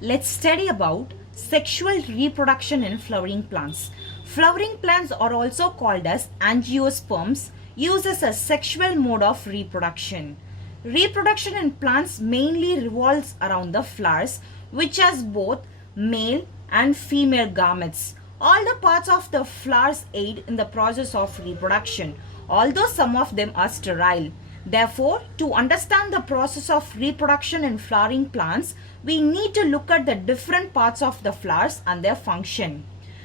let's study about sexual reproduction in flowering plants. Flowering plants are also called as angiosperms, used as a sexual mode of reproduction. Reproduction in plants mainly revolves around the flowers, which has both male and female gametes. All the parts of the flowers aid in the process of reproduction, although some of them are sterile. Therefore, to understand the process of reproduction in flowering plants, we need to look at the different parts of the flowers and their function.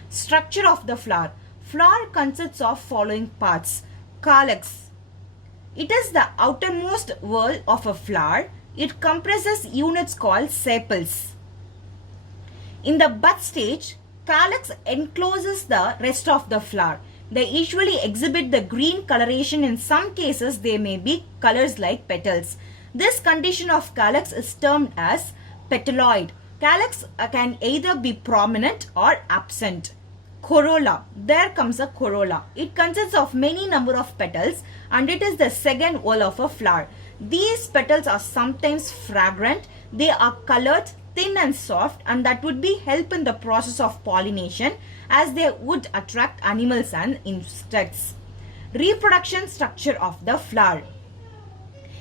Structure of the flower. Flower consists of following parts. Calyx. It is the outermost whorl of a flower. It comprises units called sepals. In the bud stage, calyx encloses the rest of the flower. They usually exhibit the green coloration. In some cases, they may be colors like petals. This condition of calyx is termed as petaloid. Calyx can either be prominent or absent. Corolla. There comes a corolla. It consists of many number of petals and it is the second whorl of a flower. These petals are sometimes fragrant. They are colored, thin and soft, and that would be help in the process of pollination as they would attract animals and insects. Reproduction structure of the flower.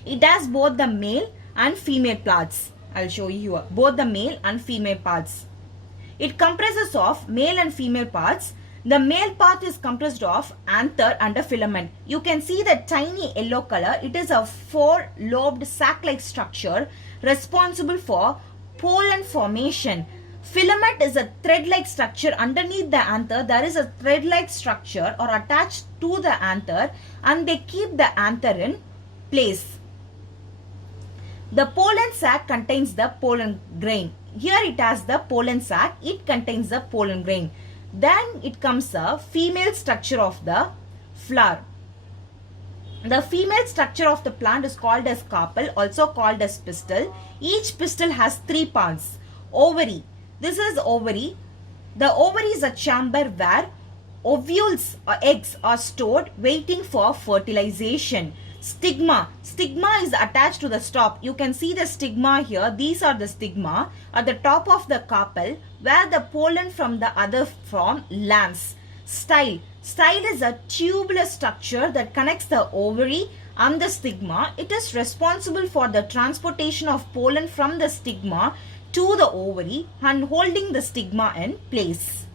It has both the male and female parts. I'll show you here. Both the male and female parts. It comprises of male and female parts. The male part is composed of anther and a filament. You can see the tiny yellow color. It is a four-lobed sac-like structure responsible for pollen formation. Filament is a thread-like structure. Underneath the anther, there is a thread-like structure or attached to the anther, and they keep the anther in place. The pollen sac contains the pollen grain. Here it has the pollen sac. It contains the pollen grain. Then it comes a female structure of the flower. The female structure of the plant is called as carpel, also called as pistil. Each pistil has three parts. Ovary. This is ovary. The ovary is a chamber where ovules or eggs are stored waiting for fertilization. Stigma. Stigma is attached to the stalk. You can see the stigma here. These are the stigma at the top of the carpel where the pollen from the other form lands. Style. Style is a tubular structure that connects the ovary and the stigma. It is responsible for the transportation of pollen from the stigma to the ovary and holding the stigma in place.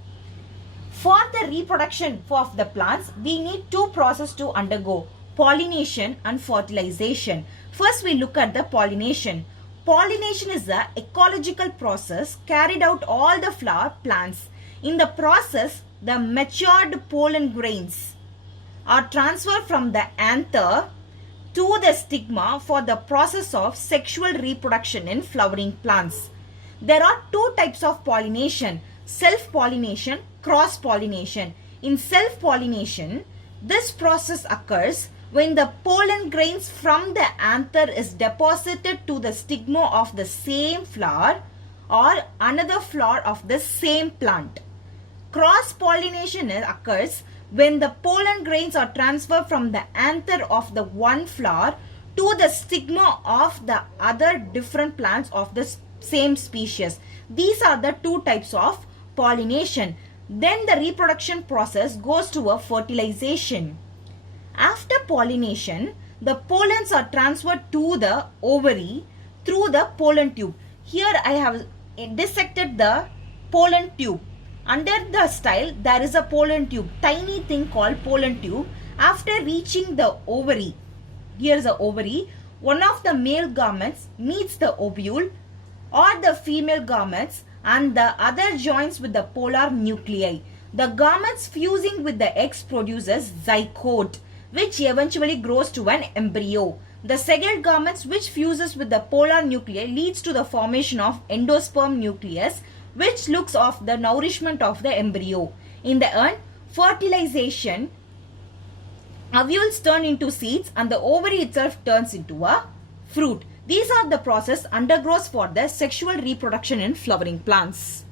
For the reproduction of the plants, we need two processes to undergo: pollination and fertilization. First, we look at the pollination. Pollination is an ecological process carried out all the flower plants. In the process, the matured pollen grains are transferred from the anther to the stigma for the process of sexual reproduction in flowering plants. There are two types of pollination: self-pollination, cross-pollination. In self-pollination, this process occurs when the pollen grains from the anther is deposited to the stigma of the same flower or another flower of the same plant. Cross-pollination occurs when the pollen grains are transferred from the anther of the one flower to the stigma of the other different plants of the same species. These are the two types of pollination. Then the reproduction process goes to a fertilization. After pollination, the pollens are transferred to the ovary through the pollen tube. Here I have dissected the pollen tube. Under the style, there is a pollen tube, tiny thing called pollen tube. After reaching the ovary, here is the ovary, one of the male gametes meets the ovule or the female gametes and the other joins with the polar nuclei. The gametes fusing with the eggs produces zygote, which eventually grows to an embryo. The second gametes which fuses with the polar nuclei leads to the formation of endosperm nucleus, which looks of the nourishment of the embryo. In the end, fertilization, ovules turn into seeds and the ovary itself turns into a fruit. These are the process undergoes for the sexual reproduction in flowering plants.